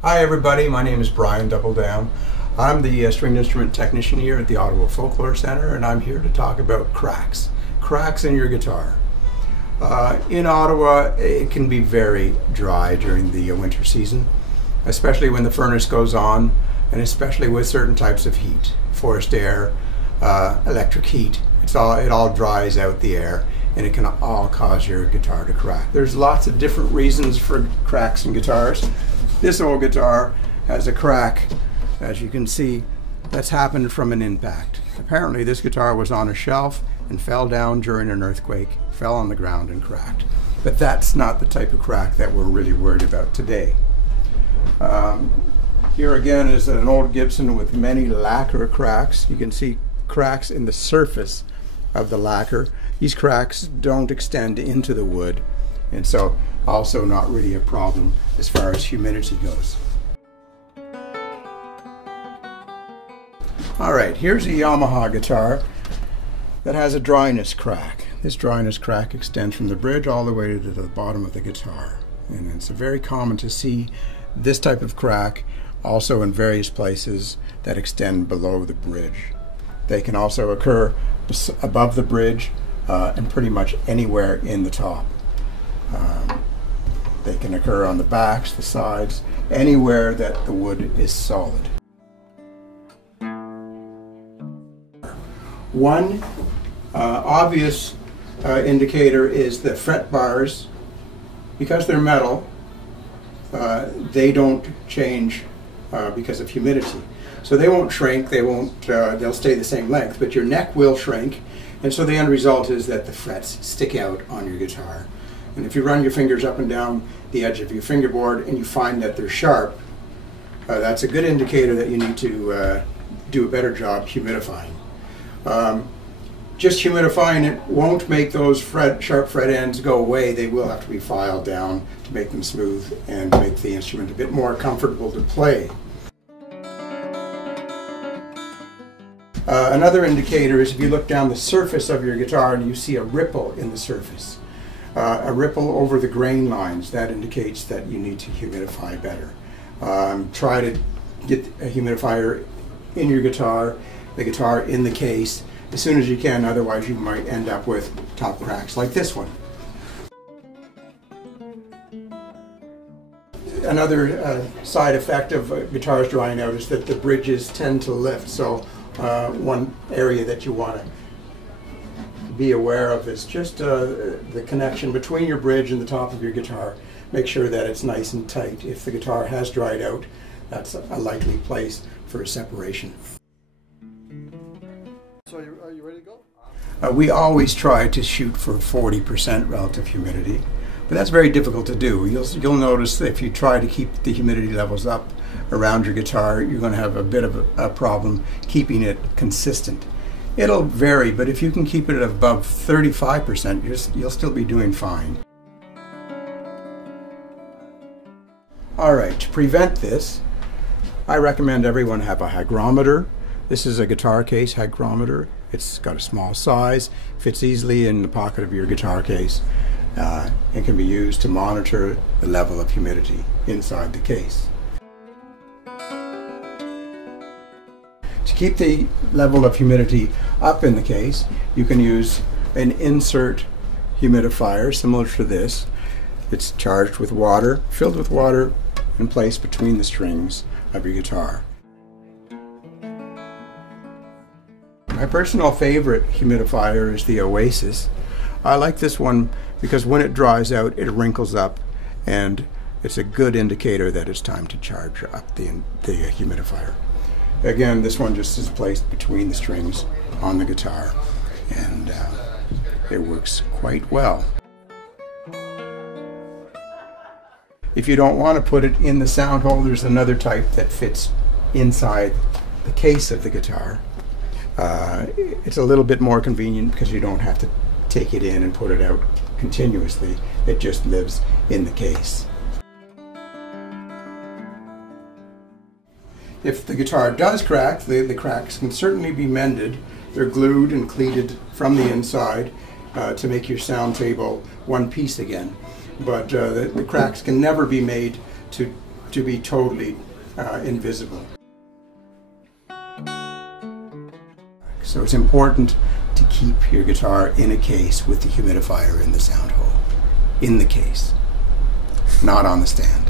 Hi everybody, my name is Brian Dubbledam. I'm the string instrument technician here at the Ottawa Folklore Center, and I'm here to talk about cracks in your guitar. In Ottawa, it can be very dry during the winter season, especially when the furnace goes on, and especially with certain types of heat, forced air, electric heat. It all dries out the air, and it can all cause your guitar to crack. There's lots of different reasons for cracks in guitars. This old guitar has a crack, as you can see, that's happened from an impact. Apparently this guitar was on a shelf and fell down during an earthquake, fell on the ground and cracked. But that's not the type of crack that we're really worried about today. Here again is an old Gibson with many lacquer cracks. You can see cracks in the surface of the lacquer. These cracks don't extend into the wood, and so also not really a problem as far as humidity goes. Alright, here's a Yamaha guitar that has a dryness crack. This dryness crack extends from the bridge all the way to the bottom of the guitar. And it's very common to see this type of crack also in various places that extend below the bridge. They can also occur above the bridge and pretty much anywhere in the top. They can occur on the backs, the sides, anywhere that the wood is solid. One obvious indicator is the fret bars. Because they're metal, they don't change because of humidity. So they won't shrink, they'll stay the same length, but your neck will shrink, and so the end result is that the frets stick out on your guitar. And if you run your fingers up and down the edge of your fingerboard and you find that they're sharp, that's a good indicator that you need to do a better job humidifying. Just humidifying it won't make those sharp fret ends go away. They will have to be filed down to make them smooth and make the instrument a bit more comfortable to play. Another indicator is if you look down the surface of your guitar and you see a ripple in the surface. A ripple over the grain lines, that indicates that you need to humidify better. Try to get a humidifier in your guitar, the guitar in the case, as soon as you can, otherwise you might end up with top cracks like this one. Another side effect of guitars drying out is that the bridges tend to lift, so one area that you want to be aware of is just the connection between your bridge and the top of your guitar. Make sure that it's nice and tight. If the guitar has dried out, that's a likely place for a separation. So are you ready to go? We always try to shoot for 40% relative humidity, but that's very difficult to do. You'll notice that if you try to keep the humidity levels up around your guitar, you're going to have a bit of a problem keeping it consistent. It'll vary, but if you can keep it above 35%, you'll still be doing fine. Alright, to prevent this, I recommend everyone have a hygrometer. This is a guitar case hygrometer. It's got a small size, fits easily in the pocket of your guitar case, and can be used to monitor the level of humidity inside the case. To keep the level of humidity up in the case, you can use an insert humidifier similar to this. It's charged with water, filled with water, and placed between the strings of your guitar. My personal favorite humidifier is the Oasis. I like this one because when it dries out, it wrinkles up, and it's a good indicator that it's time to charge up the humidifier. Again, this one just is placed between the strings on the guitar, and it works quite well. If you don't want to put it in the sound hole, there's another type that fits inside the case of the guitar. It's a little bit more convenient because you don't have to take it in and put it out continuously. It just lives in the case. If the guitar does crack, the cracks can certainly be mended. They're glued and cleated from the inside to make your sound table one piece again. But the cracks can never be made to to be totally invisible. So it's important to keep your guitar in a case with the humidifier in the sound hole. In the case, not on the stand.